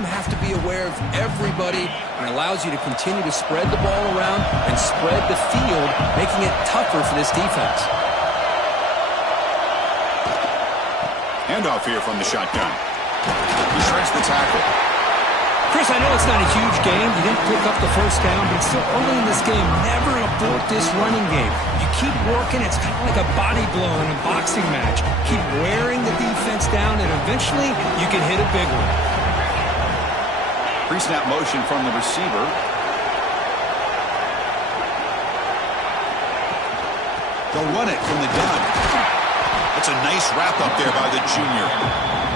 have to be aware of everybody and allows you to continue to spread the ball around and spread the field, making it tougher for this defense. Handoff here from the shotgun. He shreds the tackle. Chris, I know it's not a huge game. You didn't pick up the first down, but it's still early in this game. Never abort this running game. You keep working. It's kind of like a body blow in a boxing match. Keep wearing the defense down, and eventually you can hit a big one. Pre-snap motion from the receiver. They'll run it from the gun. That's a nice wrap up there by the junior.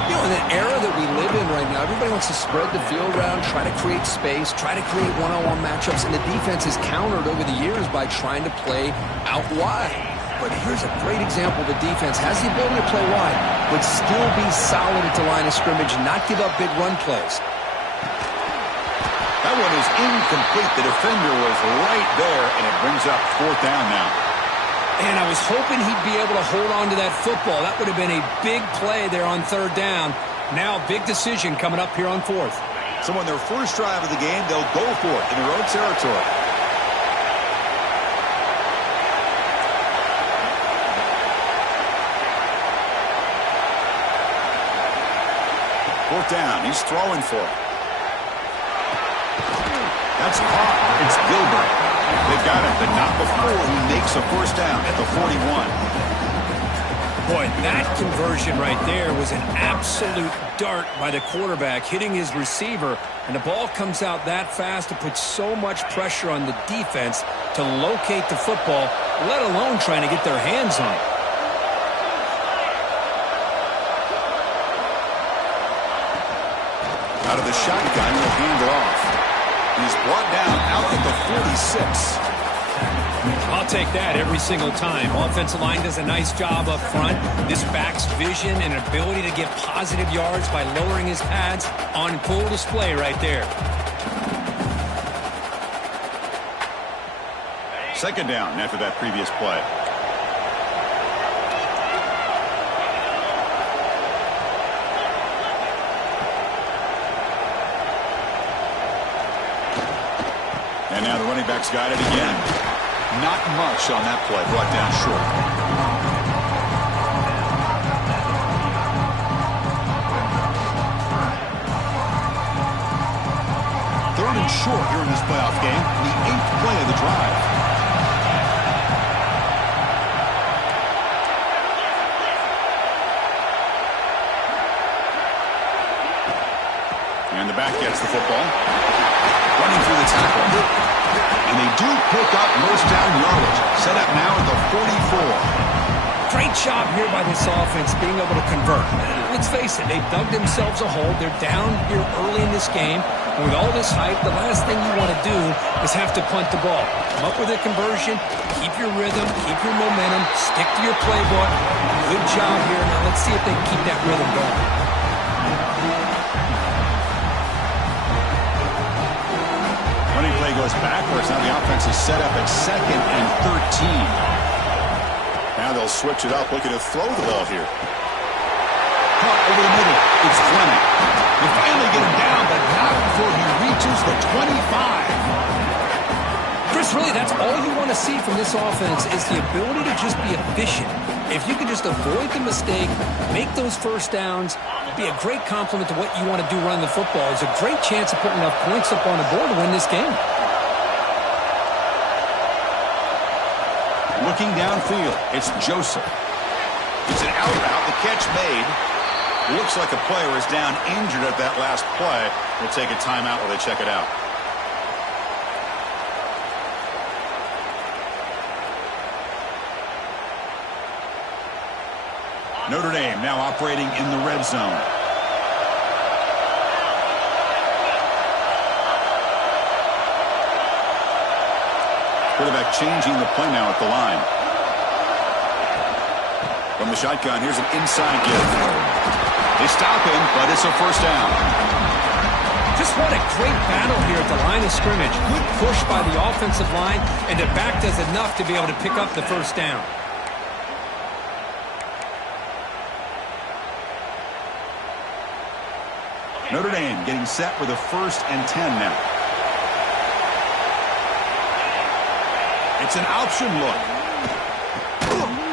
You know, in the era that we live in right now, everybody wants to spread the field around, try to create space, try to create one-on-one matchups, and the defense has countered over the years by trying to play out wide. But here's a great example. The defense has the ability to play wide, but still be solid at the line of scrimmage and not give up big run plays. That one is incomplete. The defender was right there, and it brings up 4th down now. And I was hoping he'd be able to hold on to that football. That would have been a big play there on 3rd down. Now, big decision coming up here on 4th. So on their first drive of the game, they'll go for it in their own territory. Fourth down. He's throwing for it. That's caught. It's Gilbert. They've got him, but not before he makes a first down at the 41. Boy, that conversion right there was an absolute dart by the quarterback, hitting his receiver, and the ball comes out that fast to put so much pressure on the defense to locate the football, let alone trying to get their hands on it. Out of the shotgun, he'll hand it off. He's brought down out at the 46. I'll take that every single time. Offensive line does a nice job up front. This back's vision and ability to get positive yards by lowering his pads on full display right there. 2nd down after that previous play. And now the running back's got it again. Not much on that play, brought down short. 3rd and short here in this playoff game, the 8th play of the drive. And the back gets the football. Running through the tackle. And they do pick up most down yardage. Set up now at the 44. Great job here by this offense being able to convert. Let's face it, they've dug themselves a hole. They're down here early in this game. And with all this hype, the last thing you want to do is have to punt the ball. Come up with a conversion, keep your rhythm, keep your momentum, stick to your playbook. Good job here. Now let's see if they can keep that rhythm going. Running play goes backwards. Now the offense is set up at 2nd and 13. Now they'll switch it up, looking to throw the ball here. Caught over the middle. It's Fleming. They finally get him down, but not before he reaches the 25. Chris, really, that's all you want to see from this offense is the ability to just be efficient. If you can just avoid the mistake, make those first downs, be a great compliment to what you want to do running the football. It's a great chance of putting enough points up on the board to win this game. Looking downfield, it's Joseph. It's an out route. The catch made. Looks like a player is down injured at that last play. We'll take a timeout while they check it out. Notre Dame now operating in the red zone. Quarterback changing the play now at the line. From the shotgun, here's an inside give. They stop him, but it's a first down. Just what a great battle here at the line of scrimmage. Good push by the offensive line, and the back does enough to be able to pick up the first down. Notre Dame getting set with a 1st and 10 now. It's an option look.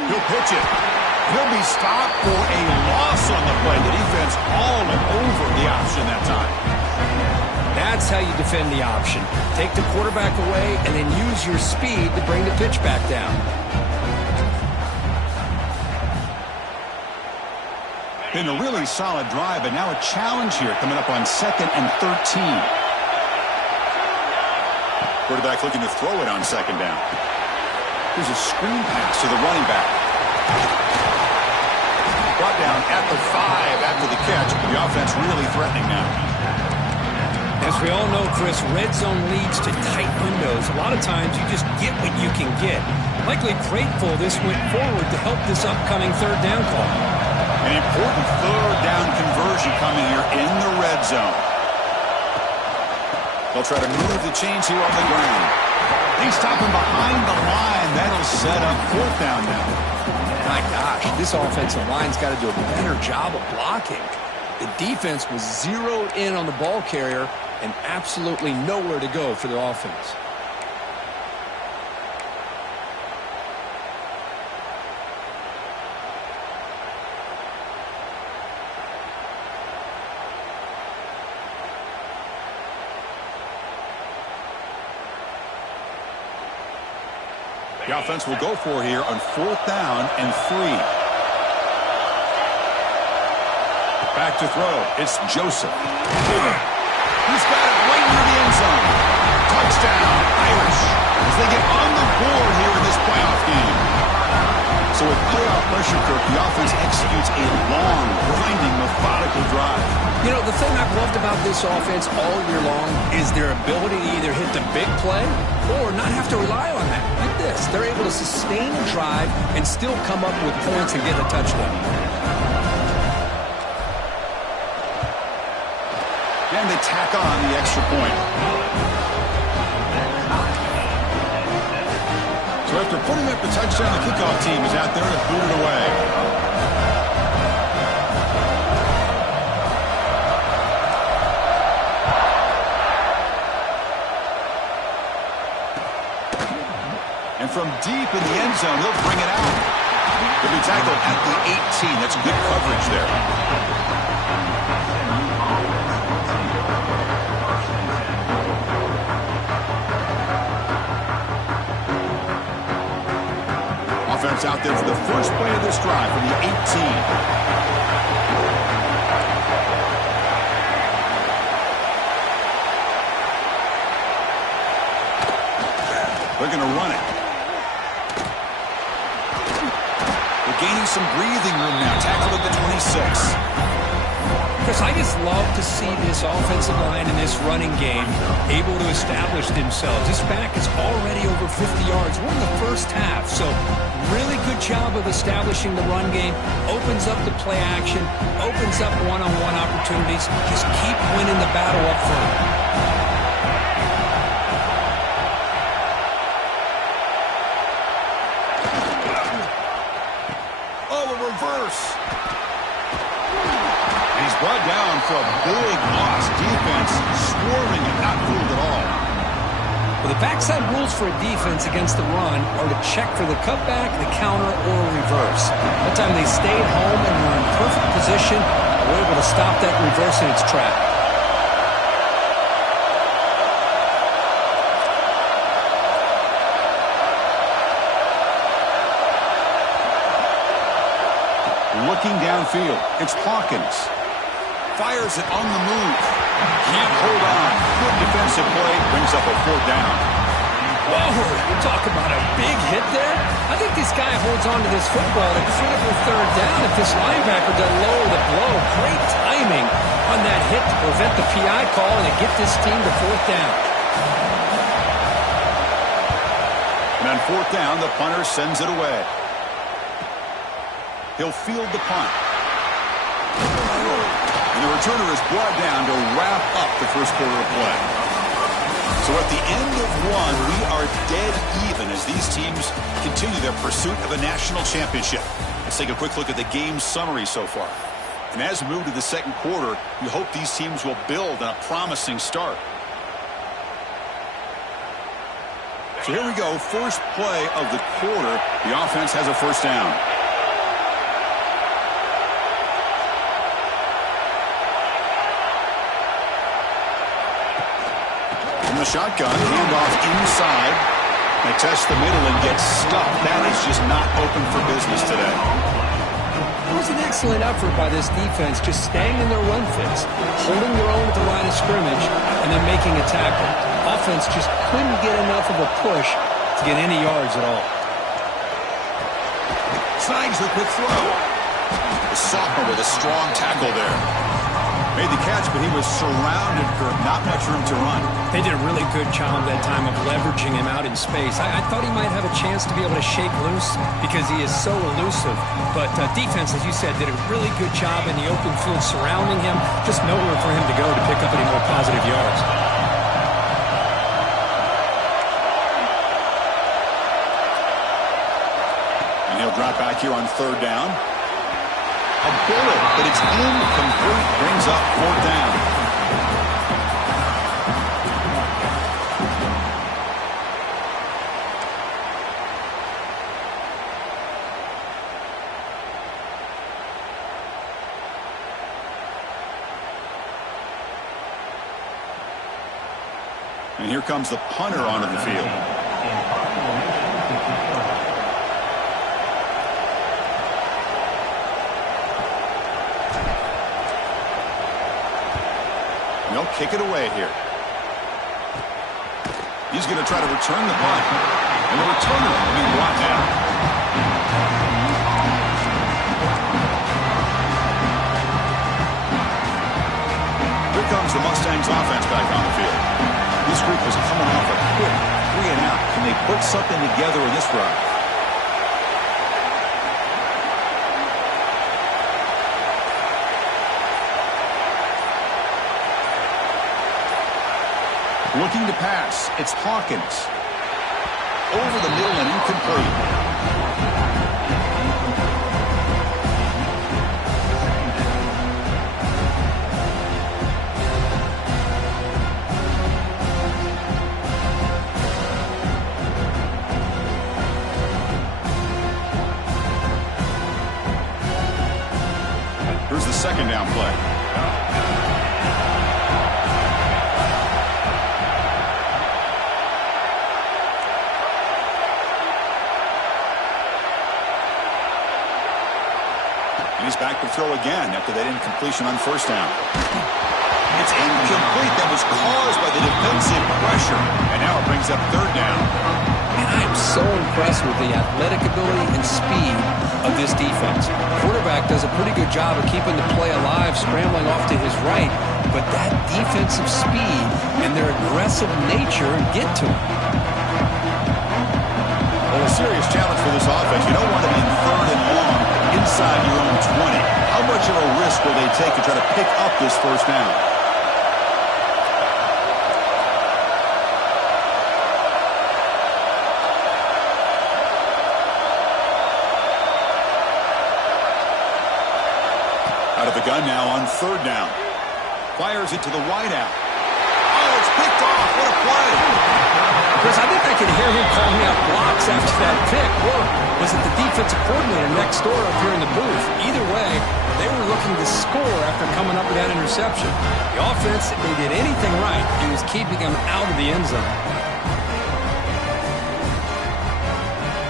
He'll pitch it. He'll be stopped for a loss on the play. The defense all over the option that time. That's how you defend the option. Take the quarterback away and then use your speed to bring the pitch back down. Been a really solid drive, but now a challenge here coming up on 2nd and 13. Quarterback looking to throw it on 2nd down. Here's a screen pass to the running back. Brought down at the 5 after the catch. The offense really threatening now. As we all know, Chris, red zone leads to tight windows. A lot of times you just get what you can get. Likely grateful this went forward to help this upcoming 3rd down call. An important 3rd down conversion coming here in the red zone. They'll try to move the chains here on the ground. They stop him behind the line. That'll set up 4th down now. My gosh, this offensive line's got to do a better job of blocking. The defense was zeroed in on the ball carrier and absolutely nowhere to go for the offense. The offense will go for here on 4th down and 3. Back to throw. It's Joseph. He's got it right near the end zone. Touchdown, Irish, as they get on the board here in this playoff game. So with playoff pressure, Kirk, the offense executes a long, grinding, methodical drive. You know, the thing I've loved about this offense all year long is their ability to either hit the big play or not have to rely on that. Like this, they're able to sustain a drive and still come up with points and get a touchdown. And they tack on the extra point. So after putting up the touchdown, the kickoff team is out there to boot it away. And from deep in the end zone, they'll bring it out. They'll be tackled at the 18. That's good coverage there. Offense out there for the first play of this drive from the 18. They're going to run it. They're gaining some breathing room now. Tackled at the 26. Chris, I just love to see this offensive line in this running game able to establish themselves. This back is already over 50 yards. We're in the first half, so really good job of establishing the run game. Opens up the play action, opens up one-on-one opportunities. Just keep winning the battle up front. Oh, a reverse. He's brought down for a big loss. Defense swarming and not fooled at all. Well, the backside rules for a defense against the run are to check for the cutback, the counter, or a reverse. That time they stayed home and were in perfect position and were able to stop that reverse in its track. Looking downfield, it's Hawkins. Fires it on the move. Can't hold on. Good defensive play. Brings up a 4th down. Whoa, you talk about a big hit there. I think this guy holds on to this football at critical 3rd down if this linebacker doesn't lower the blow. Great timing on that hit to prevent the PI call and to get this team to 4th down. And on 4th down, the punter sends it away. He'll field the punt. And the returner is brought down to wrap up the first quarter of play. So at the end of one, we are dead even as these teams continue their pursuit of a national championship. Let's take a quick look at the game summary so far. And as we move to the second quarter, we hope these teams will build on a promising start. So here we go, first play of the quarter. The offense has a first down. From the shotgun, handoff inside. They test the middle and get stuck. That is just not open for business today. It was an excellent effort by this defense, just staying in their run fits, holding their own at the line of scrimmage, and then making a tackle. Offense just couldn't get enough of a push to get any yards at all. Snags the quick throw. The sophomore with a strong tackle there. Made the catch, but he was surrounded for not much room to run. They did a really good job that time of leveraging him out in space. I thought he might have a chance to be able to shake loose because he is so elusive. But defense, as you said, did a really good job in the open field surrounding him. Just nowhere for him to go to pick up any more positive yards. And he'll drop back here on third down. A bullet, but it's incomplete. Brings up fourth down. And here comes the punter onto the field. They'll kick it away here. He's going to try to return the punt. And the returner will be brought down. Here comes the Mustangs offense back on the field. This group is coming off a quick 3 and out. Can they put something together in this drive? Looking to pass. It's Hawkins. Over the middle and incomplete. Here's the second down play. He's back to throw again after that incompletion on first down. It's incomplete. That was caused by the defensive pressure. And now it brings up third down. And I am so impressed with the athletic ability and speed of this defense. The quarterback does a pretty good job of keeping the play alive, scrambling off to his right. But that defensive speed and their aggressive nature get to him. Well, a serious challenge for this offense. You don't want to be in third and long inside your own 20. How much of a risk will they take to try to pick up this first down? Out of the gun now on third down. Fires it to the wideout. Oh, it's picked off. What a play. Chris, I think I could hear him calling out blocks after that pick. Or was it the defensive coordinator next door up here in the booth? Either way, they were looking to score after coming up with that interception. The offense, if they did anything right, it was keeping them out of the end zone.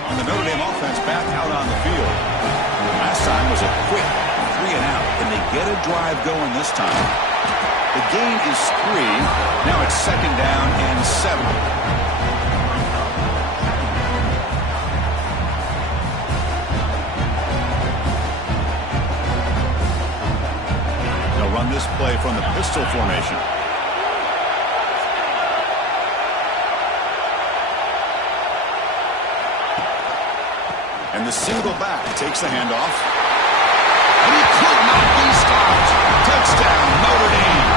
On the Notre Dame offense back out on the field. Last time was a quick 3 and out. Can they get a drive going this time? The gain is 3. Now it's second down and 7. Run this play from the pistol formation. And the single back takes the handoff. And he could not be stopped. Touchdown, Notre Dame.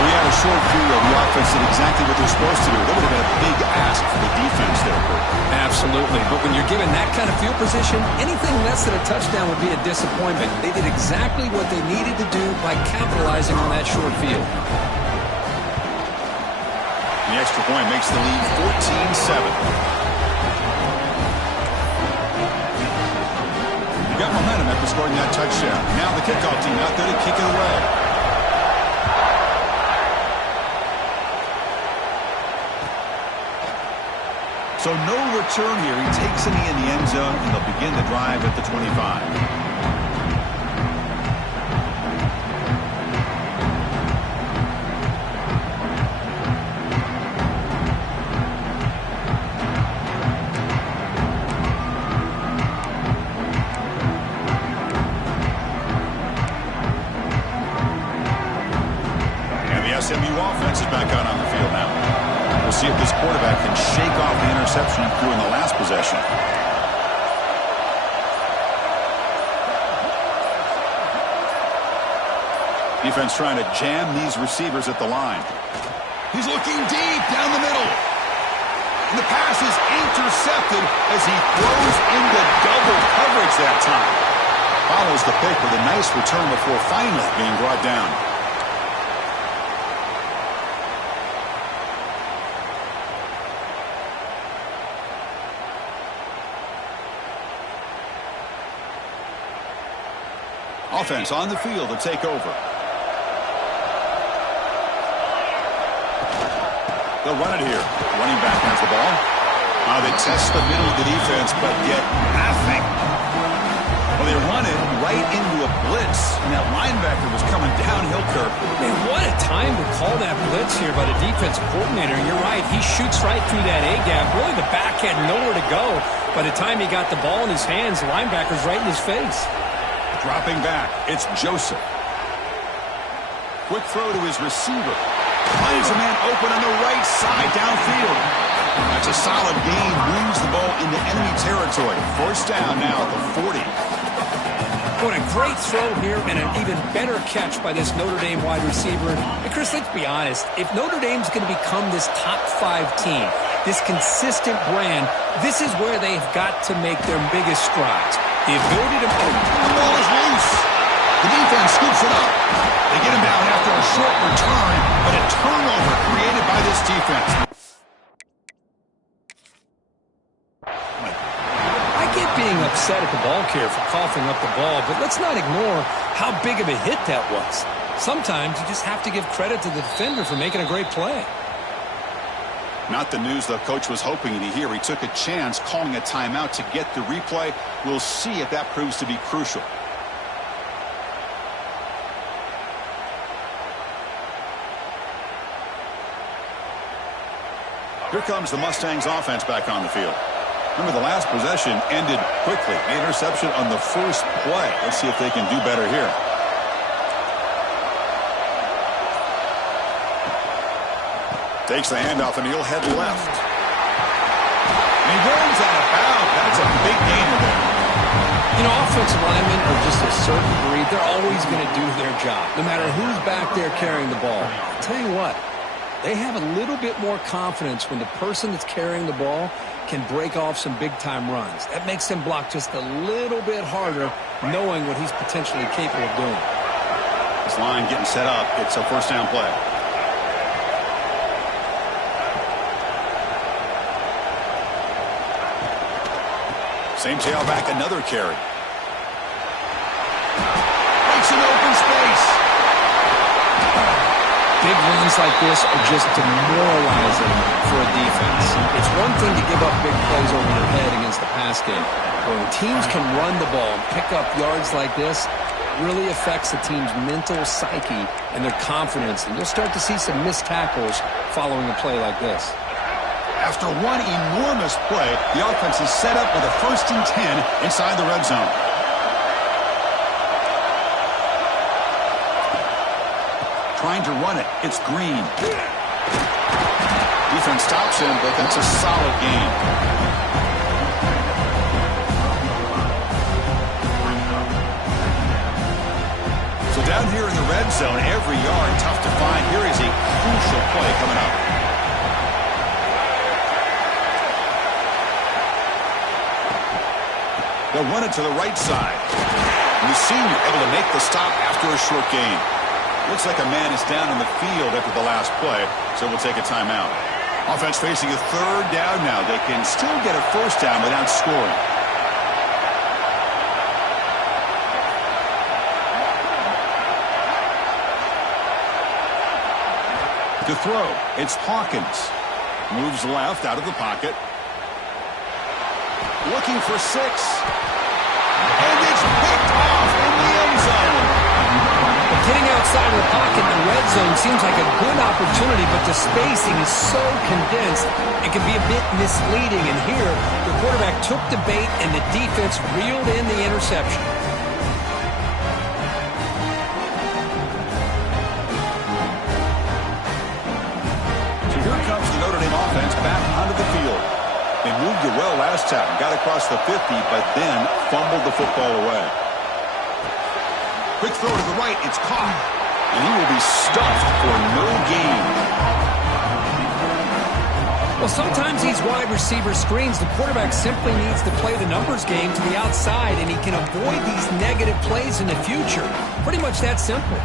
We had a short field, the offense did exactly what they're supposed to do. That would have been a big ask for the defense there, Kurt. Absolutely. But when you're given that kind of field position, anything less than a touchdown would be a disappointment. They did exactly what they needed to do by capitalizing on that short field. The extra point makes the lead 14-7. Got momentum after scoring that touchdown. Now the kickoff team out there to kick it away. So no return here. He takes it in the end zone, and they'll begin the drive at the 25. SMU offense is back out on the field now. We'll see if this quarterback can shake off the interception he threw in the last possession. Defense trying to jam these receivers at the line. He's looking deep down the middle. And the pass is intercepted as he throws into double coverage that time. Follows the pick with a nice return before finally being brought down. Offense on the field to take over. They'll run it here. Running back has the ball. Now they test the middle of the defense, but get nothing. Well, they run it right into a blitz, and that linebacker was coming downhill, Kirk. Man, what a time to call that blitz here by the defensive coordinator. You're right. He shoots right through that A-gap. Really, the back had nowhere to go. By the time he got the ball in his hands, the linebacker's right in his face. Dropping back, it's Joseph. Quick throw to his receiver. Finds a man open on the right side downfield. That's a solid gain. Moves the ball into enemy territory. First down now at the 40. What a great throw here and an even better catch by this Notre Dame wide receiver. And Chris, let's be honest. If Notre Dame's going to become this top 5 team, this consistent brand, this is where they've got to make their biggest strides. The ability to move. The ball is loose. The defense scoops it up. They get him down after a short return, but a turnover created by this defense. I get being upset at the ball carrier for coughing up the ball, but let's not ignore how big of a hit that was. Sometimes you just have to give credit to the defender for making a great play. Not the news the coach was hoping to hear. He took a chance calling a timeout to get the replay. We'll see if that proves to be crucial. Here comes the Mustangs offense back on the field. Remember, the last possession ended quickly. The interception on the first play. Let's see if they can do better here. Takes the handoff, and he'll head left. And he rolls out of bounds. That's a big gainer there. You know, offensive linemen are just a certain breed. They're always going to do their job, no matter who's back there carrying the ball. I'll tell you what, they have a little bit more confidence when the person that's carrying the ball can break off some big-time runs. That makes them block just a little bit harder, knowing what he's potentially capable of doing. This line getting set up. It's a first down play. Same tailback, another carry. Makes an open space. Big runs like this are just demoralizing for a defense. It's one thing to give up big plays over your head against the pass game. But when teams can run the ball and pick up yards like this, it really affects the team's mental psyche and their confidence. And you'll start to see some missed tackles following a play like this. After one enormous play, the offense is set up with a 1st and 10 inside the red zone. Trying to run it. It's Green. Defense stops him, but that's a solid gain. So down here in the red zone, every yard tough to find. Here is a crucial They'll run it to the right side. And the senior able to make the stop after a short gain. Looks like a man is down in the field after the last play, so we'll take a timeout. Offense facing a third down now. They can still get a first down without scoring. To throw, it's Hawkins. Moves left out of the pocket. Looking for 6. And it's picked off in the end zone. Getting outside of the pocket in the red zone seems like a good opportunity, but the spacing is so condensed, it can be a bit misleading. And here, the quarterback took the bait, and the defense reeled in the interception. So here comes the Notre Dame offense back onto the field. They moved it well last time, got across the 50, but then fumbled the football away. Quick throw to the right. It's caught. And he will be stuffed for no gain. Well, sometimes these wide receiver screens, the quarterback simply needs to play the numbers game to the outside, and he can avoid these negative plays in the future. Pretty much that simple.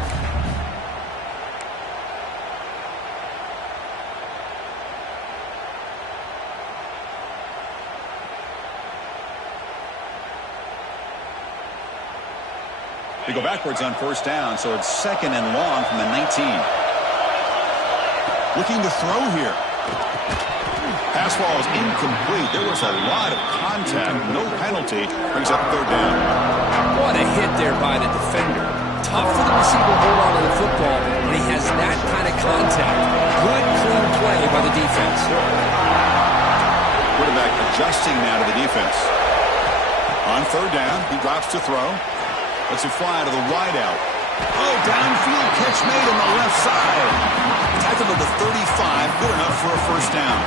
They go backwards on first down, so it's 2nd and long from the 19. Looking to throw here. Pass ball is incomplete. There was a lot of contact. No penalty. Brings up 3rd down. What a hit there by the defender. Tough for the receiver to hold on to the football when he has that kind of contact. Good, clean play by the defense. Quarterback adjusting now to the defense. On 3rd down, he drops to throw. Lets it fly to the wide out. Oh, downfield catch made on the left side. Tackled to the 35. Good enough for a first down.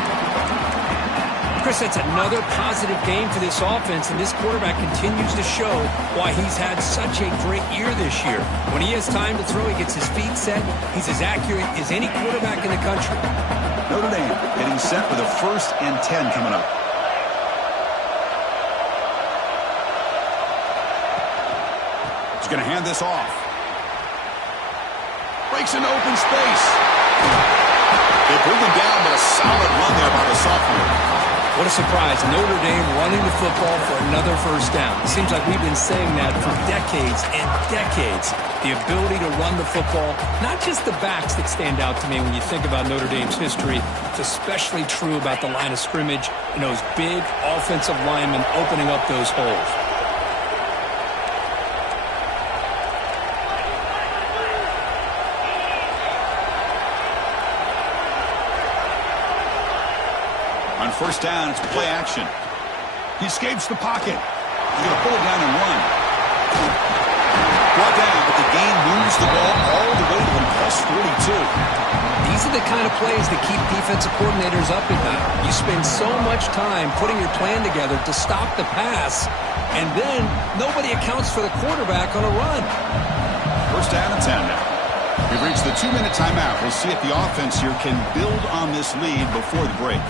Chris, that's another positive game for this offense, and this quarterback continues to show why he's had such a great year this year. When he has time to throw, he gets his feet set. He's as accurate as any quarterback in the country. Notre Dame getting set for the 1st and 10 coming up. He's going to hand this off. Breaks into open space. They bring him down, but a solid run there by the sophomore. What a surprise. Notre Dame running the football for another first down. It seems like we've been saying that for decades and decades. The ability to run the football, not just the backs that stand out to me when you think about Notre Dame's history. It's especially true about the line of scrimmage and those big offensive linemen opening up those holes. On first down, it's play action. He escapes the pocket. He's going to pull it down and run. Brought down, but the gain moves the ball all the way to the plus 42. These are the kind of plays that keep defensive coordinators up at night. You spend so much time putting your plan together to stop the pass, and then nobody accounts for the quarterback on a run. First down and 10 now. We've reached the 2-minute timeout. We'll see if the offense here can build on this lead before the break.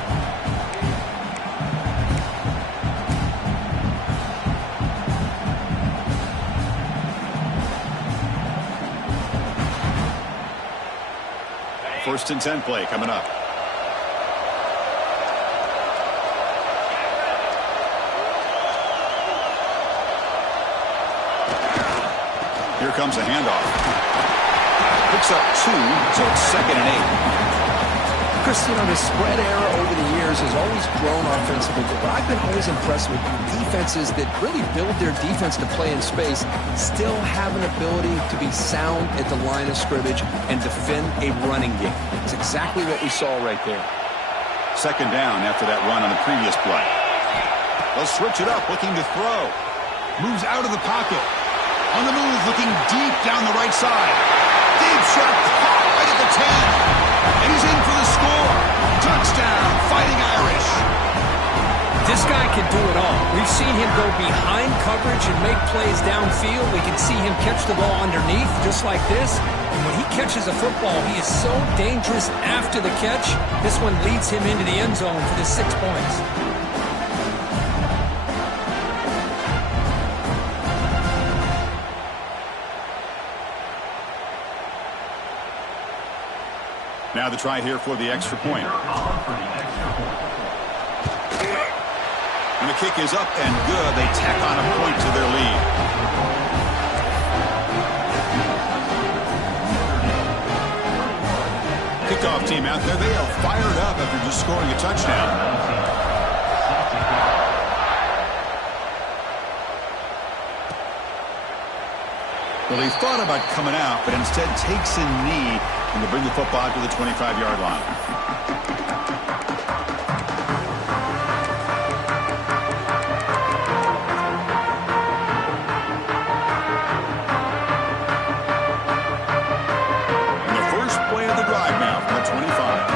First and 10 play coming up. Here comes a handoff. Picks up 2, so it's 2nd and 8. Chris, you know, the spread era over the years has always grown offensively, but I've been always impressed with defenses that really build their defense to play in space, still have an ability to be sound at the line of scrimmage and defend a running game. It's exactly what we saw right there. 2nd down after that run on the previous play. They'll switch it up, looking to throw. Moves out of the pocket. On the move, looking deep down the right side. Deep shot, caught right at the 10. And he's in for the score. Touchdown, Fighting Irish. This guy can do it all. We've seen him go behind coverage and make plays downfield. We can see him catch the ball underneath just like this. And when he catches a football, he is so dangerous after the catch. This one leads him into the end zone for the 6 points. Now the try here for the extra point. And the kick is up and good. They tack on a point to their lead. Kickoff team out there. They are fired up after just scoring a touchdown. Well, he thought about coming out, but instead takes a knee and to bring the football to the 25-yard line. And the first play of the drive now from the 25.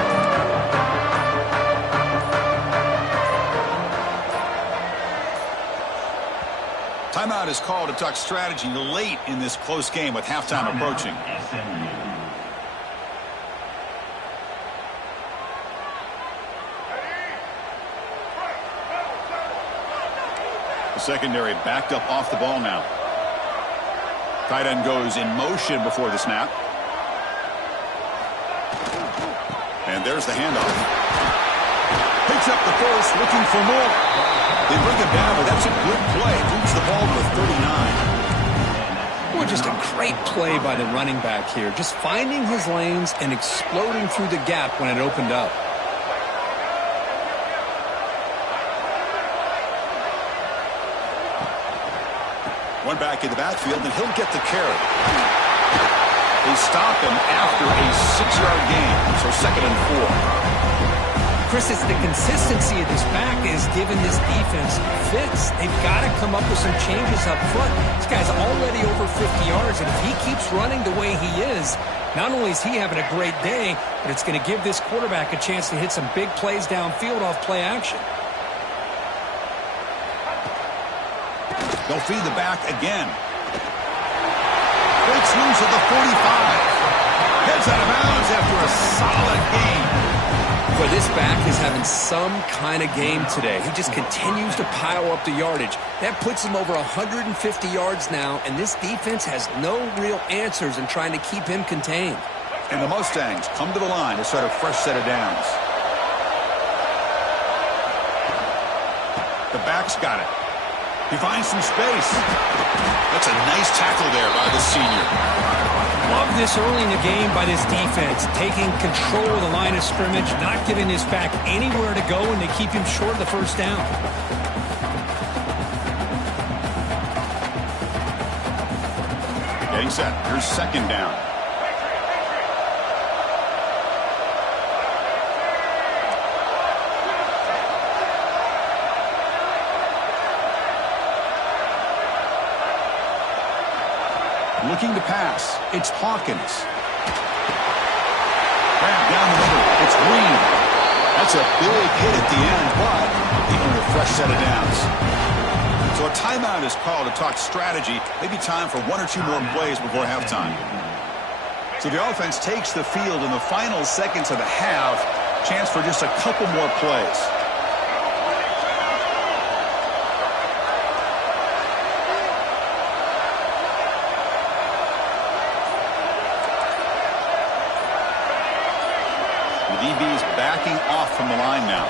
Timeout is called to talk strategy late in this close game with halftime approaching. The secondary backed up off the ball now. Tight end goes in motion before the snap. And there's the handoff. Picks up the first, looking for more. They bring him down, but that's a good play. Moves the ball to 39. Well, just a great play by the running back here. Just finding his lanes and exploding through the gap when it opened up. One back in the backfield, and he'll get the carry. They stop him after a 6-yard gain, so 2nd and 4. Chris, it's the consistency of this back is giving this defense fits. They've got to come up with some changes up front. This guy's already over 50 yards, and if he keeps running the way he is, not only is he having a great day, but it's going to give this quarterback a chance to hit some big plays downfield off play action. They'll feed the back again. Breaks loose at the 45. Heads out of bounds after a solid game. Boy, this back is having some kind of game today. He just continues to pile up the yardage. That puts him over 150 yards now, and this defense has no real answers in trying to keep him contained. And the Mustangs come to the line to start a fresh set of downs. The back's got it. He finds some space. That's a nice tackle there by the senior. Love this early in the game by this defense, taking control of the line of scrimmage, not giving this back anywhere to go, and they keep him short of the first down. Getting set. Here's 2nd down. Looking to pass. It's Hawkins. Grab down the middle. It's Green. That's a big hit at the end, but they earn a fresh set of downs. So a timeout is called to talk strategy. Maybe time for 1 or 2 more plays before halftime. So the offense takes the field in the final seconds of the half. Chance for just a couple more plays. DB's backing off from the line now.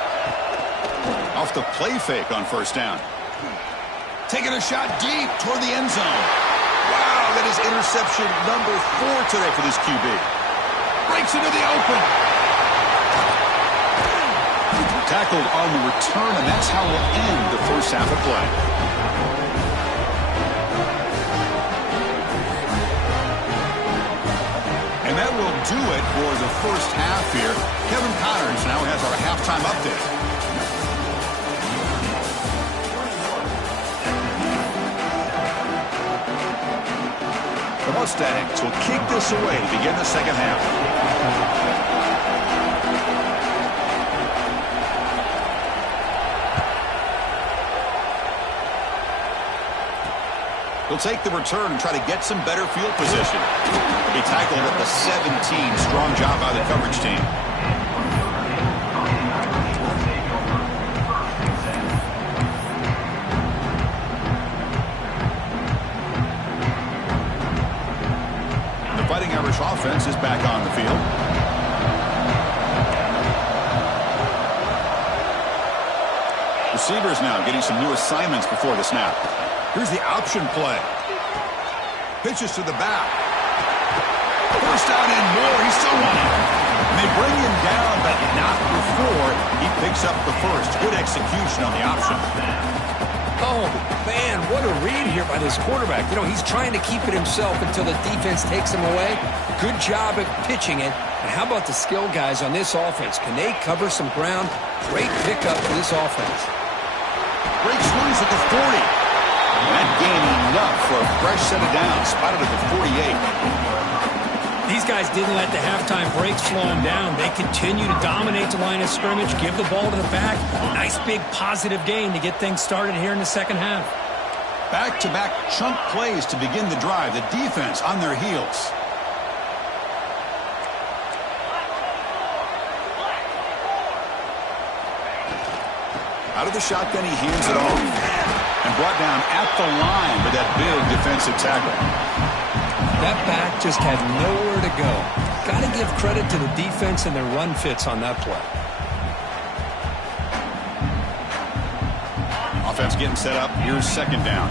Off the play fake on 1st down. Taking a shot deep toward the end zone. Wow, that is interception number 4 today for this QB. Breaks into the open. Tackled on the return, and that's how we'll end the first half of play. And that will do it for the first half here. Kevin Connors now has our halftime update. The Mustangs will kick this away to begin the second half. He'll take the return and try to get some better field position. He tackled at the 17. Strong job by the coverage team. The Fighting Irish offense is back on the field. Receivers now getting some new assignments before the snap. Here's the option play. Pitches to the back. First down and more. He's still running. And they bring him down, but not before he picks up the first. Good execution on the option. Oh, man, what a read here by this quarterback. You know, he's trying to keep it himself until the defense takes him away. Good job at pitching it. And how about the skill guys on this offense? Can they cover some ground? Great pickup for this offense. Breaks loose at the 40. That gain enough for a fresh set of downs. Spotted at the 48. These guys didn't let the halftime breaks slow them down. They continue to dominate the line of scrimmage, give the ball to the back. Nice big positive gain to get things started here in the second half. Back-to-back chunk plays to begin the drive. The defense on their heels. Out of the shotgun, he hands it off. And brought down at the line with that big defensive tackle. That back just had nowhere to go. Got to give credit to the defense and their run fits on that play. Offense getting set up. Here's second down.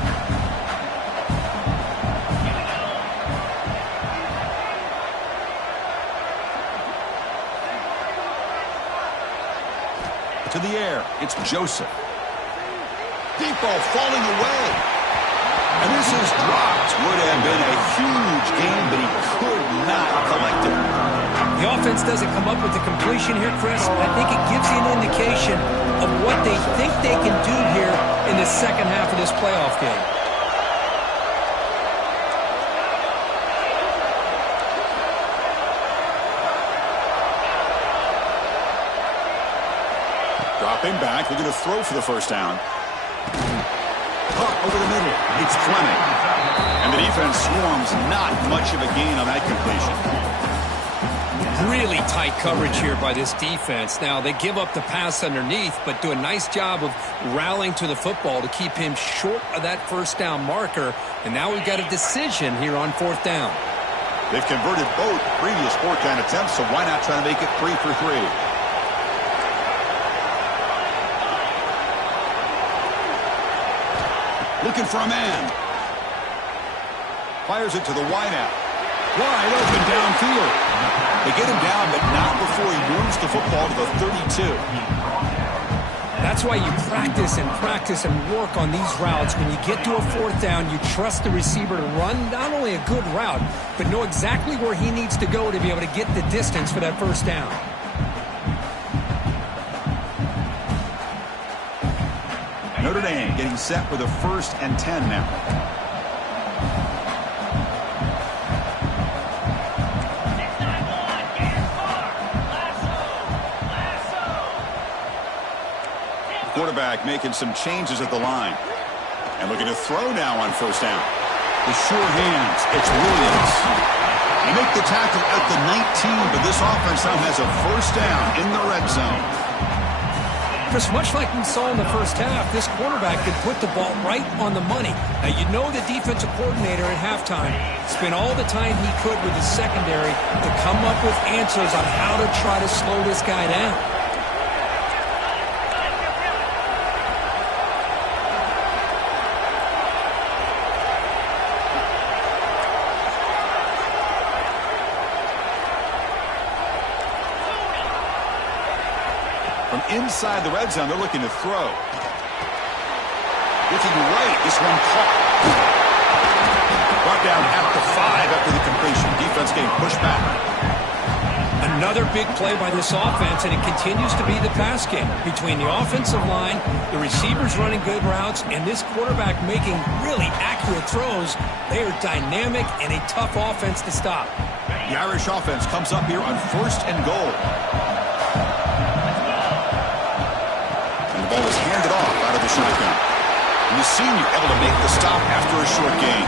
To the air. It's Joseph. Deep ball falling away. And this is dropped. Would have been a huge gain, but he could not collect it. The offense doesn't come up with the completion here, Chris. I think it gives you an indication of what they think they can do here in the second half of this playoff game. Dropping back, looking to throw for the first down. Up over the middle. It's Fleming. And the defense swarms. Not much of a gain on that completion. Really tight coverage here by this defense. Now, they give up the pass underneath, but do a nice job of rallying to the football to keep him short of that first down marker. And now we've got a decision here on fourth down. They've converted both previous fourth down attempts, so why not try to make it 3 for 3? Looking for a man. Fires it to the wideout. Wide open downfield. They get him down, but not before he moves the football to the 32. That's why you practice and work on these routes. When you get to a fourth down, you trust the receiver to run not only a good route, but know exactly where he needs to go to be able to get the distance for that first down. Notre Dame getting set with a 1st and 10 now. The quarterback making some changes at the line. And looking to throw now on first down. The sure hands, it's Williams. They make the tackle at the 19, but this offense now has a first down in the red zone. Chris, much like we saw in the first half, this quarterback could put the ball right on the money. Now, you know the defensive coordinator at halftime spent all the time he could with his secondary to come up with answers on how to try to slow this guy down. From inside the red zone, they're looking to throw. Looking right, this one caught. Brought down at the 5 after the completion. Defense getting pushed back. Another big play by this offense, and it continues to be the pass game. Between the offensive line, the receivers running good routes, and this quarterback making really accurate throws, they are dynamic and a tough offense to stop. The Irish offense comes up here on 1st and goal. Ball was handed off out of the shotgun. And the senior able to make the stop after a short gain.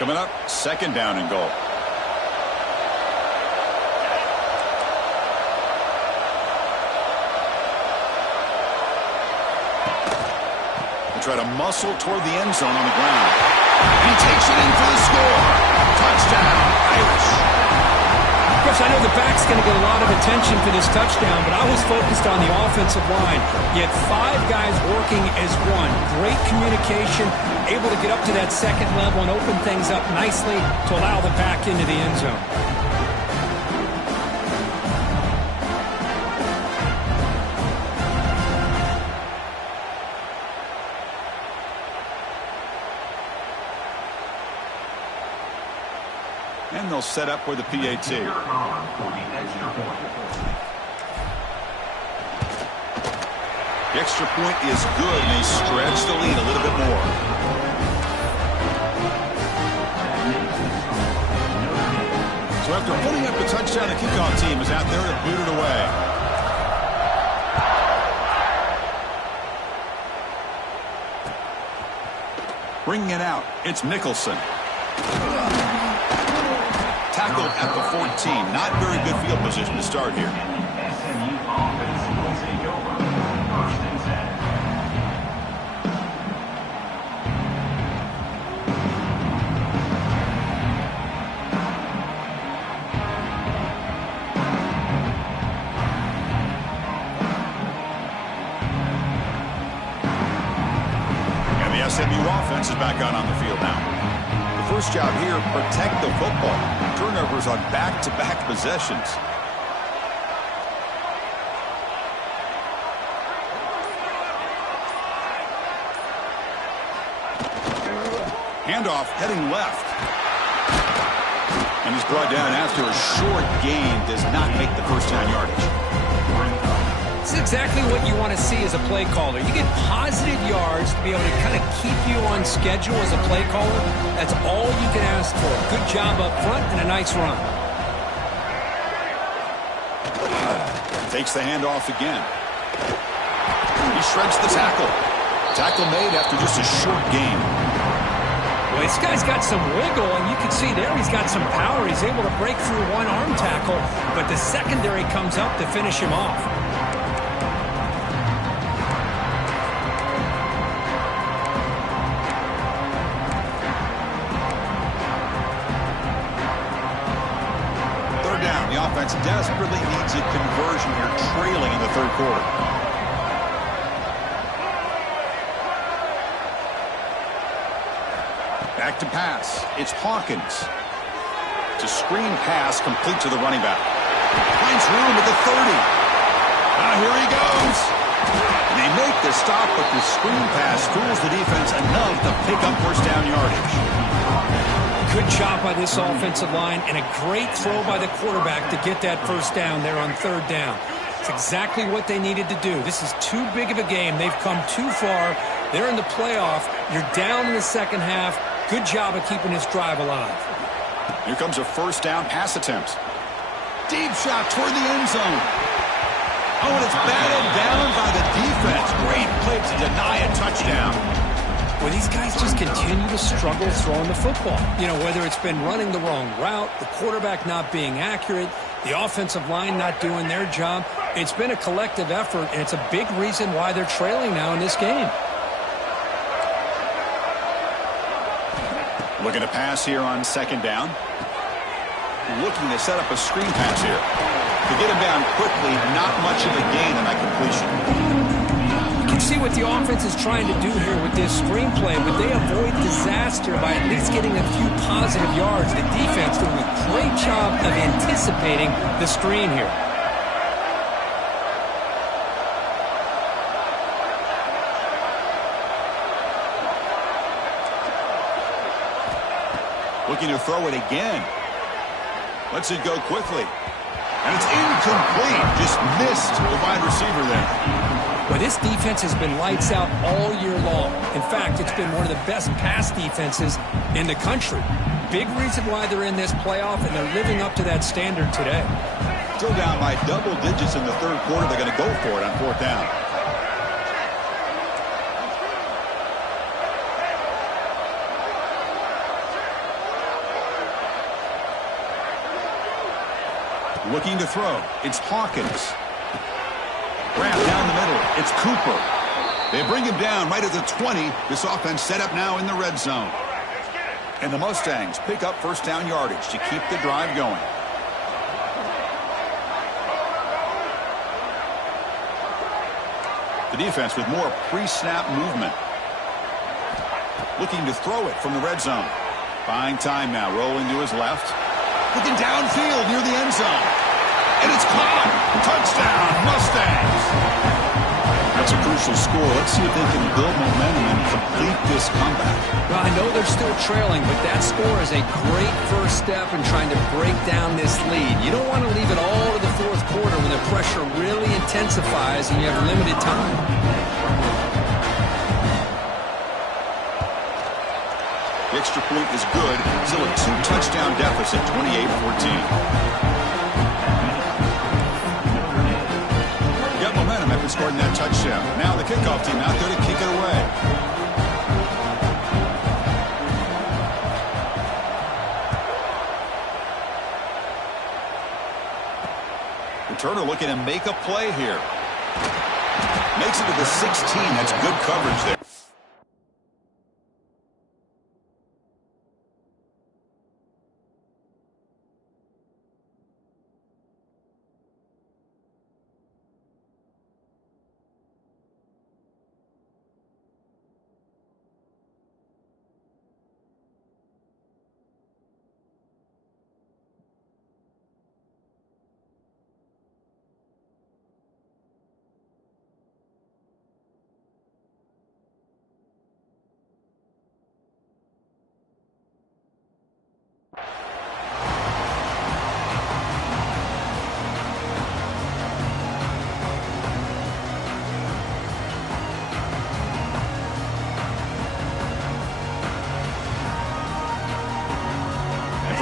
Coming up, 2nd down and goal. try to muscle toward the end zone on the ground. He takes it in for the score. Touchdown, Irish. Chris, I know the back's going to get a lot of attention for this touchdown, but I was focused on the offensive line. You had 5 guys working as one. Great communication, able to get up to that second level and open things up nicely to allow the back into the end zone. And they'll set up for the PAT. The extra point is good, and they stretch the lead a little bit more. So after putting up the touchdown, the kickoff team is out there to boot it away. Bringing it out, it's Nicholson. Tackled at the 14. Not very good field position to start here. And the SMU offense is back out on the field now. The first job here, protect the football. Turnovers on back-to-back possessions. Handoff heading left. And he's brought down after a short gain. Does not make the first down yardage. This is exactly what you want to see as a play caller. You get positive yards to be able to kind of keep you on schedule as a play caller. That's all you can ask for. Good job up front and a nice run. Takes the handoff again. He shreds the tackle. Tackle made after just a short gain. Well, this guy's got some wiggle, and you can see there he's got some power. He's able to break through one arm tackle, but the secondary comes up to finish him off. Desperately needs a conversion here, trailing in the third quarter. Back to pass. It's Hawkins. It's a screen pass complete to the running back. Finds room at the 30. Here he goes. And they make the stop, but the screen pass fools the defense enough to pick up first down yardage. Good job by this offensive line and a great throw by the quarterback to get that first down there on third down. It's exactly what they needed to do. This is too big of a game. They've come too far. They're in the playoff. You're down in the second half. Good job of keeping this drive alive. Here comes a first down pass attempt. Deep shot toward the end zone. Oh, and it's batted down by the defense. Great play to deny a touchdown. Well, these guys just continue to struggle throwing the football. You know, whether it's been running the wrong route, the quarterback not being accurate, the offensive line not doing their job. It's been a collective effort, and it's a big reason why they're trailing now in this game. Looking to pass here on second down. Looking to set up a screen pass here. To get him down quickly, not much of a gain on that completion. See what the offense is trying to do here with this screenplay, but they avoid disaster by at least getting a few positive yards. The defense doing a great job of anticipating the screen here. Looking to throw it again. Lets it go quickly. And it's incomplete. Just missed the wide receiver there. Well, this defense has been lights out all year long. In fact, it's been one of the best pass defenses in the country. Big reason why they're in this playoff, and they're living up to that standard today. Still down by double digits in the third quarter. They're going to go for it on fourth down. Looking to throw. It's Hawkins. Wrapped down the middle. It's Cooper. They bring him down right at the 20. This offense set up now in the red zone. And the Mustangs pick up first down yardage to keep the drive going. The defense with more pre-snap movement. Looking to throw it from the red zone. Buying time now, rolling to his left. Looking downfield near the end zone. And it's caught. Touchdown, Mustangs. That's a crucial score. Let's see if they can build momentum and complete this comeback. Well, I know they're still trailing, but that score is a great first step in trying to break down this lead. You don't want to leave it all to the fourth quarter when the pressure really intensifies and you have limited time. The extra point is good. Still a 2-touchdown deficit, 28-14. Got momentum after scoring that touchdown. Now the kickoff team out there to kick it away. Returner looking to make a play here. Makes it to the 16. That's good coverage there.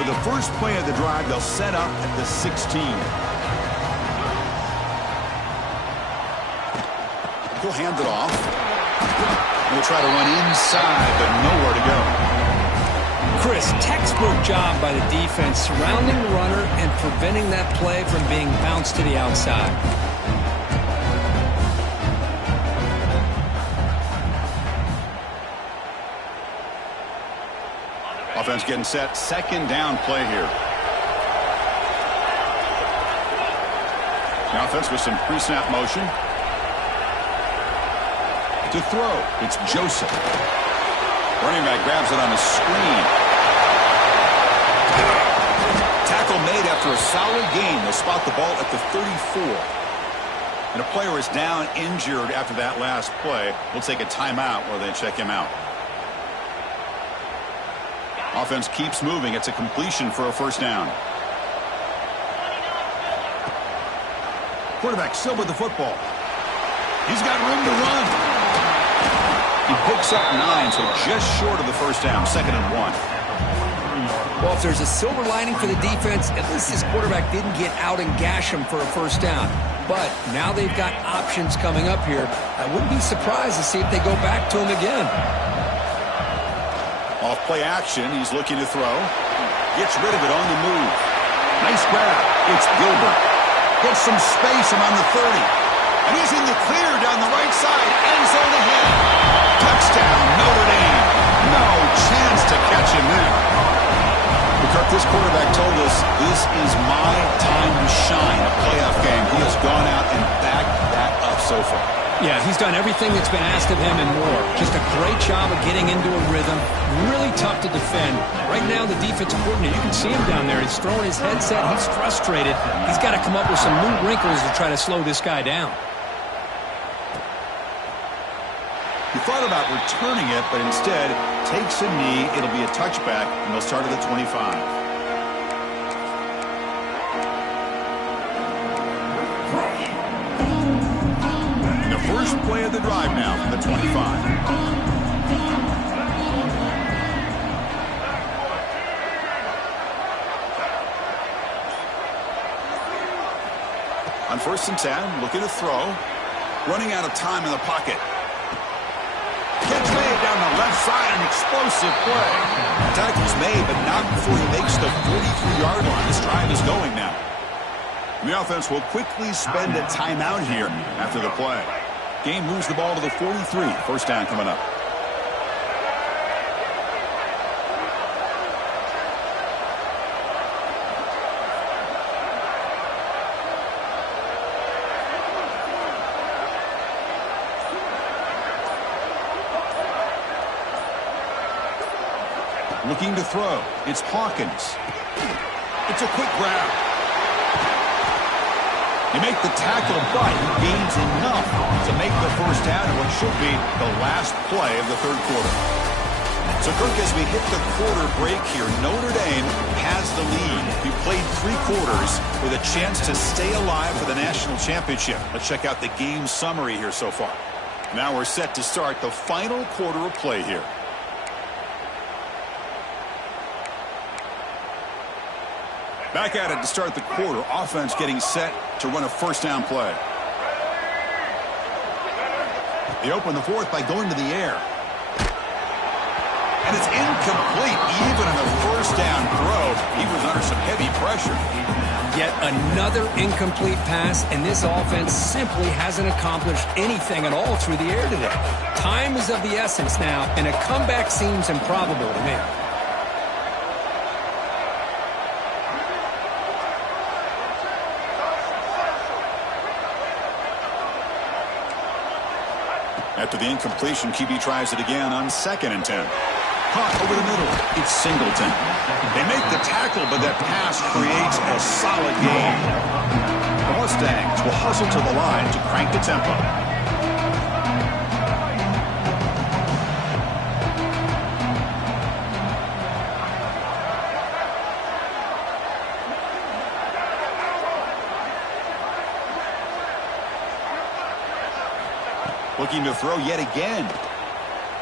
The first play of the drive, they'll set up at the 16. He'll hand it off. He'll try to run inside, but nowhere to go. Chris, textbook job by the defense surrounding the runner and preventing that play from being bounced to the outside. Offense getting set. Second down play here. The offense with some pre-snap motion. To throw, it's Joseph. Running back grabs it on a screen. Tackle made after a solid gain. They'll spot the ball at the 34. And a player is down injured after that last play. We'll take a timeout while they check him out. Offense keeps moving. It's a completion for a first down. Quarterback still with the football. He's got room to run. He picks up 9, so just short of the first down. 2nd and 1. Well, if there's a silver lining for the defense, at least this quarterback didn't get out and gash him for a first down. But now they've got options coming up here. I wouldn't be surprised to see if they go back to him again. Off play action, he's looking to throw. Gets rid of it on the move. Nice grab. It's Gilbert. Gets some space around the 30. And he's in the clear down the right side. End zone ahead. Touchdown, Notre Dame. No chance to catch him there. Kirk, this quarterback told us this is my time to shine. A playoff game. He has gone out and backed that up so far. Yeah, he's done everything that's been asked of him and more. Just a great job of getting into a rhythm. Really tough to defend. Right now, the defensive coordinator, you can see him down there. He's throwing his headset. He's frustrated. He's got to come up with some new wrinkles to try to slow this guy down. He thought about returning it, but instead takes a knee. It'll be a touchback, and they'll start at the 25. First play of the drive now from the 25. On 1st and 10, looking to throw. Running out of time in the pocket. Catch made down the left side, an explosive play. Tackle's made, but not before he makes the 43-yard line. This drive is going now. The offense will quickly spend a timeout here after the play. Game moves the ball to the 43. First down coming up. Looking to throw. It's Hawkins. It's a quick grab. You make the tackle, but he gains enough to make the first down in what should be the last play of the third quarter. So, Kirk, as we hit the quarter break here, Notre Dame has the lead. We played 3 quarters with a chance to stay alive for the national championship. Let's check out the game summary here so far. Now we're set to start the final quarter of play here. Back at it to start the quarter. Offense getting set to run a first down play. They open the fourth by going to the air. And it's incomplete. Even on the first down throw, he was under some heavy pressure. Yet another incomplete pass, and this offense simply hasn't accomplished anything at all through the air today. Time is of the essence now, and a comeback seems improbable to me. After the incompletion, QB tries it again on 2nd and 10. Caught over the middle. It's Singleton. They make the tackle, but that pass creates a solid gain. The Mustangs will hustle to the line to crank the tempo. Looking to throw yet again.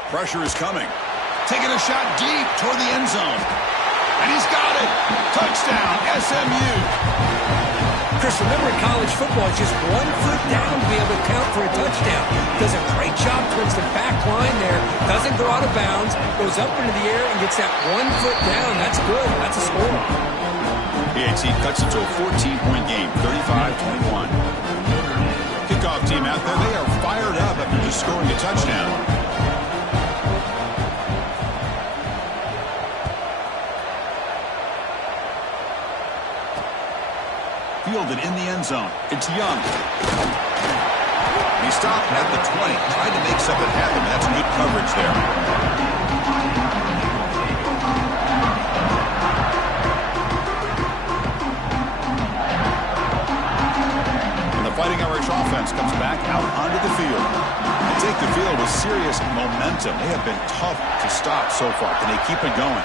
Pressure is coming. Taking a shot deep toward the end zone. And he's got it. Touchdown, SMU. Chris, remember in college football, just 1 foot down to be able to count for a touchdown. Does a great job towards the back line there. Doesn't go out of bounds. Goes up into the air and gets that 1 foot down. That's good. That's a score. PAT cuts it to a 14-point game, 35-21. Kickoff team out there, they are fired up after just scoring a touchdown. Fielded in the end zone. It's Young. He stopped at the 20, tried to make something happen. That's good coverage there. Fighting Irish offense comes back out onto the field. They take the field with serious momentum. They have been tough to stop so far. Can they keep it going?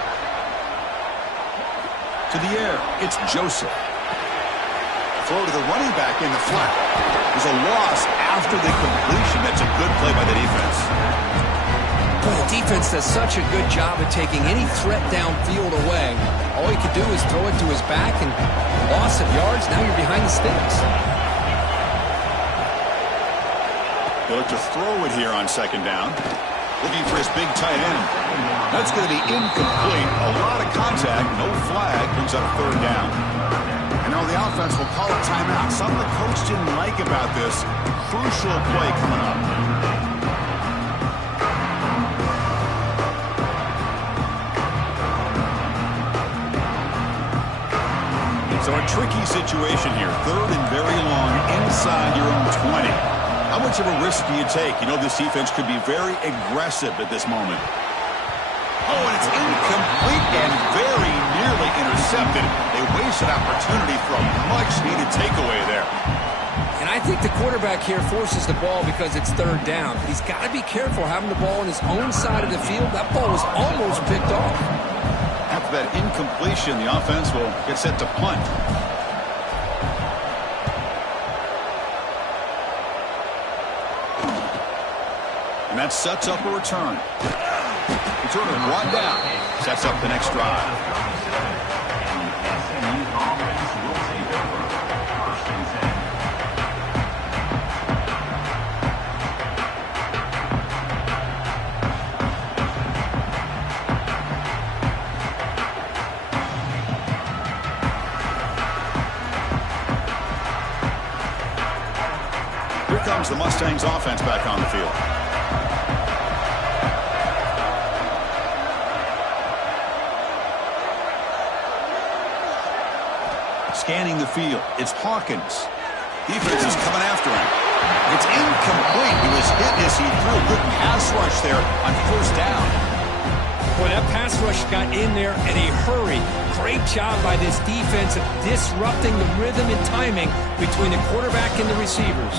To the air, it's Joseph. Throw to the running back in the flat. There's a loss after the completion. That's a good play by the defense. Boy, the defense does such a good job of taking any threat downfield away. All he could do is throw it to his back, and loss of yards, now you're behind the sticks. They look to throw it here on 2nd down. Looking for his big tight end. That's going to be incomplete. A lot of contact. No flag. Brings up 3rd down. And now the offense will call a timeout. Something the coach didn't like about this. Crucial play coming up. So a tricky situation here. 3rd and very long inside your own 20. How much of a risk do you take? You know this defense could be very aggressive at this moment. Oh, and it's incomplete and very nearly intercepted. They wasted opportunity for a much-needed takeaway there. And I think the quarterback here forces the ball because it's 3rd down. But he's got to be careful having the ball on his own side of the field. That ball was almost picked off. After that incompletion, the offense will get set to punt. And that sets up a return. Returner brought down. Sets up the next drive. comes the Mustangs offense back on the field. Scanning the field, it's Hawkins. Defense is coming after him. It's incomplete. He was hit as he threw a good pass rush there on first down. Boy, that pass rush got in there in a hurry. Great job by this defense of disrupting the rhythm and timing between the quarterback and the receivers.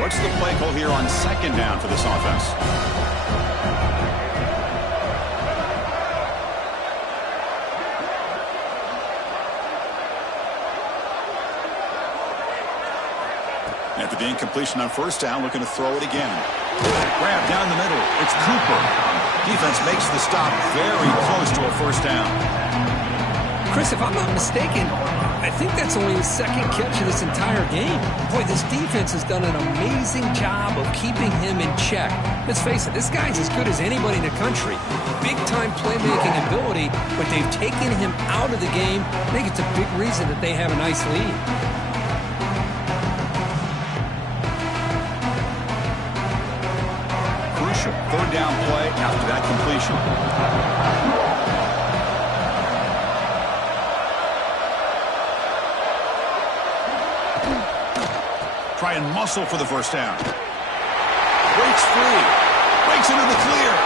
What's the play call here on second down for this offense? After the incompletion on first down, looking to throw it again. Grab down the middle. It's Cooper. Defense makes the stop very close to a first down. Chris, if I'm not mistaken, I think that's only his second catch of this entire game. Boy, this defense has done an amazing job of keeping him in check. Let's face it, this guy's as good as anybody in the country. Big-time playmaking ability, but they've taken him out of the game. I think it's a big reason that they have a nice lead. Crucial third down play after that completion. Try and muscle for the first down. Breaks free. Breaks into the clear.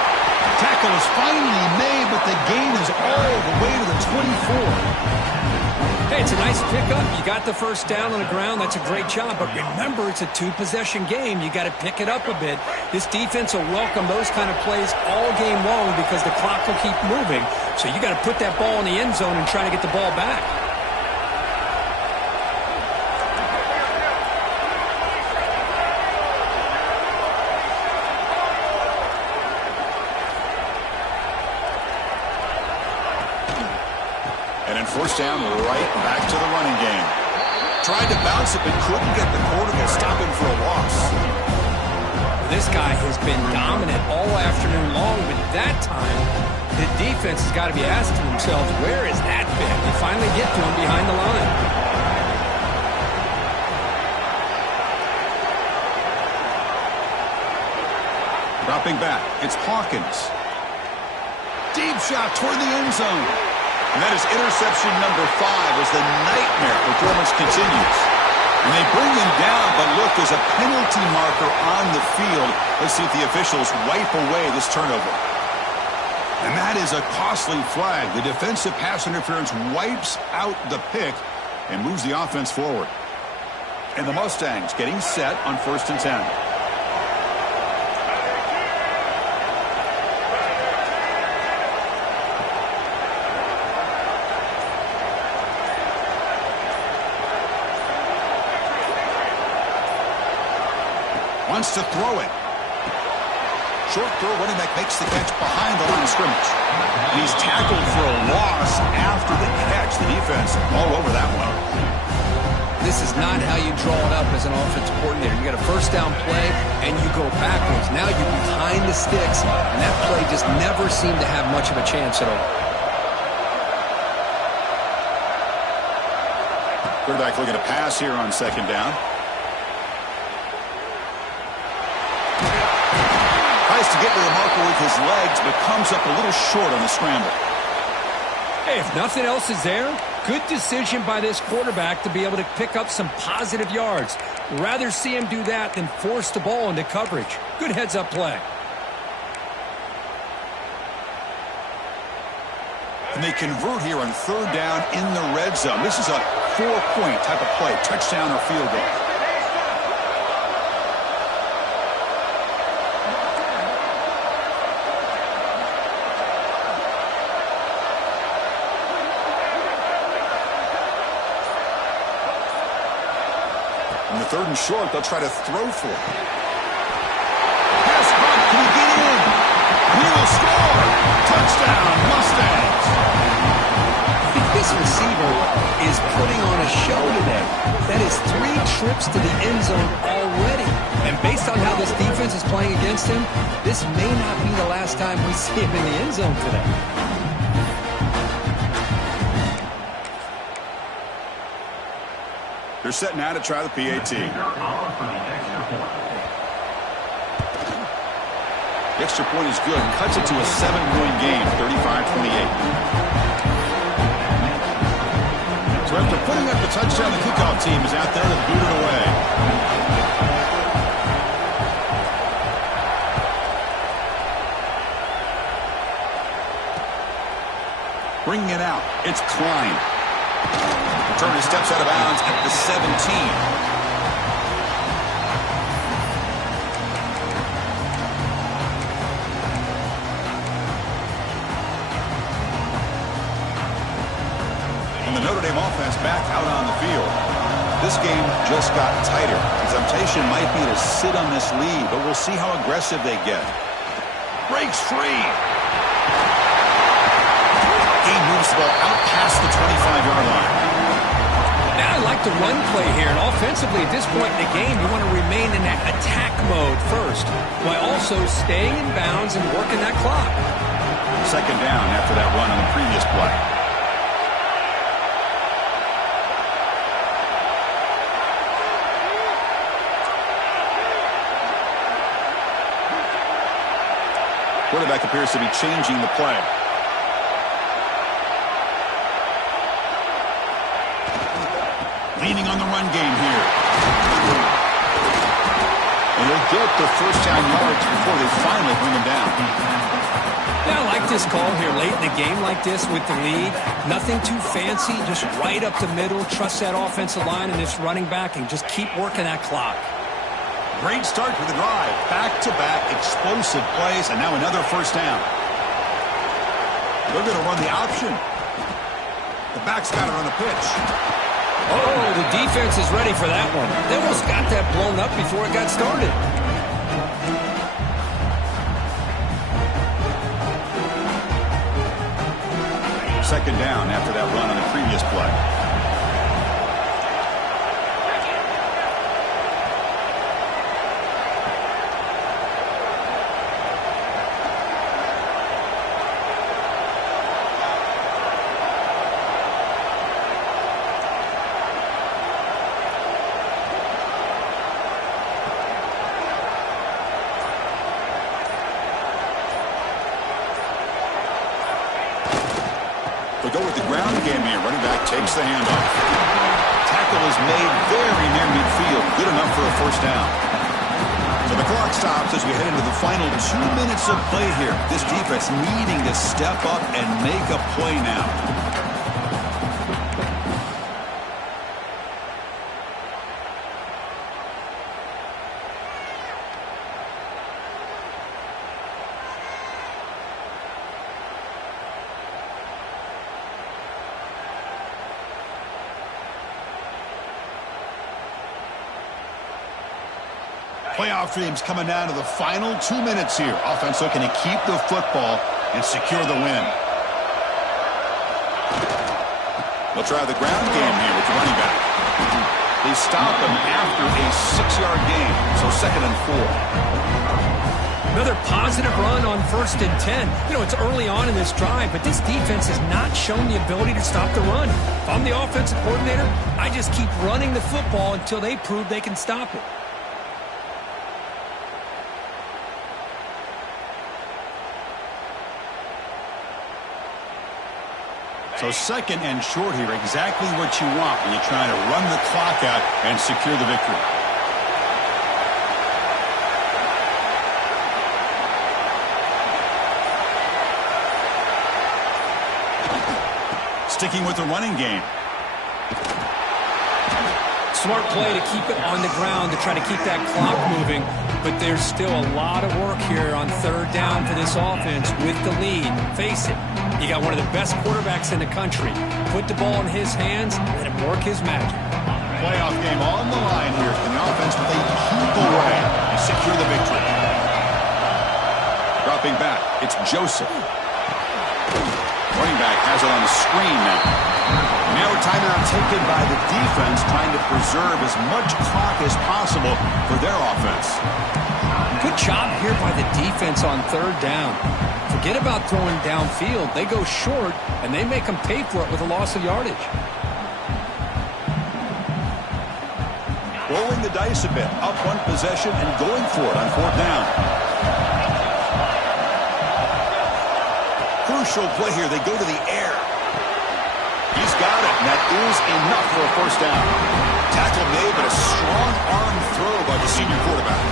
Tackle is finally made, but the gain is all the way to the 24. Hey, it's a nice pickup. You got the first down on the ground. That's a great job. But remember, it's a two-possession game. You got to pick it up a bit. This defense will welcome those kind of plays all game long because the clock will keep moving. So you got to put that ball in the end zone and try to get the ball back. First down, right back to the running game. Tried to bounce it, but couldn't get the quarter to stop him for a loss. This guy has been dominant all afternoon long, but that time, the defense has got to be asking themselves, where is that been? They finally get to him behind the line. Dropping back, it's Hawkins. Deep shot toward the end zone. And that is interception number 5 as the nightmare performance continues. And they bring him down, but look, there's a penalty marker on the field. Let's see if the officials wipe away this turnover. And that is a costly flag. The defensive pass interference wipes out the pick and moves the offense forward. And the Mustangs getting set on 1st and 10. Wants to throw it. Short throw, running back makes the catch behind the line of scrimmage. And he's tackled for a loss after the catch. The defense all over that one. This is not how you draw it up as an offensive coordinator. You got a first down play, and you go backwards. Now you're behind the sticks, and that play just never seemed to have much of a chance at all. Quarterback looking to pass here on second down. Tries to get to the marker with his legs, but comes up a little short on the scramble. Hey, if nothing else is there, good decision by this quarterback to be able to pick up some positive yards. Rather see him do that than force the ball into coverage. Good heads-up play. And they convert here on third down in the red zone. This is a 4-point type of play, touchdown or field goal. In the 3rd and short, they'll try to throw for it. Pass bump, can he get in? He will score! Touchdown, Mustangs! This receiver is putting on a show today. That is 3 trips to the end zone already. And based on how this defense is playing against him, this may not be the last time we see him in the end zone today. They're set now to try the PAT. The extra point is good. Cuts it to a 7-point game, 35-28. So after putting up the touchdown, the kickoff team is out there to boot it away. Bringing it out, it's Klein. Returner steps out of bounds at the 17. And the Notre Dame offense back out on the field. This game just got tighter. The temptation might be to sit on this lead, but we'll see how aggressive they get. Breaks free. He moves the ball out past the 25-yard line. Now I like the run play here, and offensively at this point in the game, you want to remain in that attack mode first, while also staying in bounds and working that clock. Second down after that run on the previous play. Quarterback appears to be changing the play. Leaning on the run game here. And they'll get the first down yards before they finally bring him down. Yeah, I like this call here late in the game like this with the lead. Nothing too fancy, just right up the middle. Trust that offensive line and this running back and just keep working that clock. Great start for the drive. Back-to-back explosive plays, and now another first down. They're going to run the option. The back's got it on the pitch. Oh, the defense is ready for that one. They almost got that blown up before it got started. Second down after that run on the previous play. Go with the ground game here. Running back takes the handoff. Tackle is made very near midfield. Good enough for a first down. So the clock stops as we head into the final 2 minutes of play here. This defense needing to step up and make a play now. Playoff dreams coming down to the final 2 minutes here. Offense looking to keep the football and secure the win. They'll try the ground game here with the running back. They stop him after a 6-yard gain, so 2nd and 4. Another positive run on 1st and 10. You know, it's early on in this drive, but this defense has not shown the ability to stop the run. If I'm the offensive coordinator, I just keep running the football until they prove they can stop it. So 2nd and short here, exactly what you want when you're trying to run the clock out and secure the victory. Sticking with the running game. Smart play to keep it on the ground to try to keep that clock moving, but there's still a lot of work here on 3rd down for this offense with the lead. Face it, you got one of the best quarterbacks in the country. Put the ball in his hands, let him work his magic. Playoff game on the line here for the offense with a keep away to secure the victory. Dropping back, it's Joseph. Running back has it on the screen now. Now a timeout taken by the defense, trying to preserve as much clock as possible for their offense. Good job here by the defense on 3rd down. Forget about throwing downfield. They go short, and they make them pay for it with a loss of yardage. rolling the dice a bit, up one possession and going for it on fourth down. Crucial play here. They go to the air. He's got it, and that is enough for a first down. Tackle made, but a strong arm throw by the senior quarterback.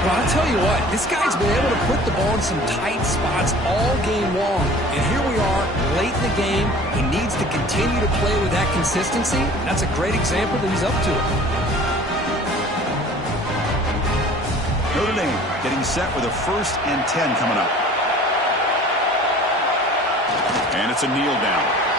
Well, I'll tell you what, this guy's been able to put the ball in some tight spots all game long. And here we are, late in the game. He needs to continue to play with that consistency. That's a great example that he's up to it. Notre Dame getting set with a 1st and 10 coming up. And it's a kneel down.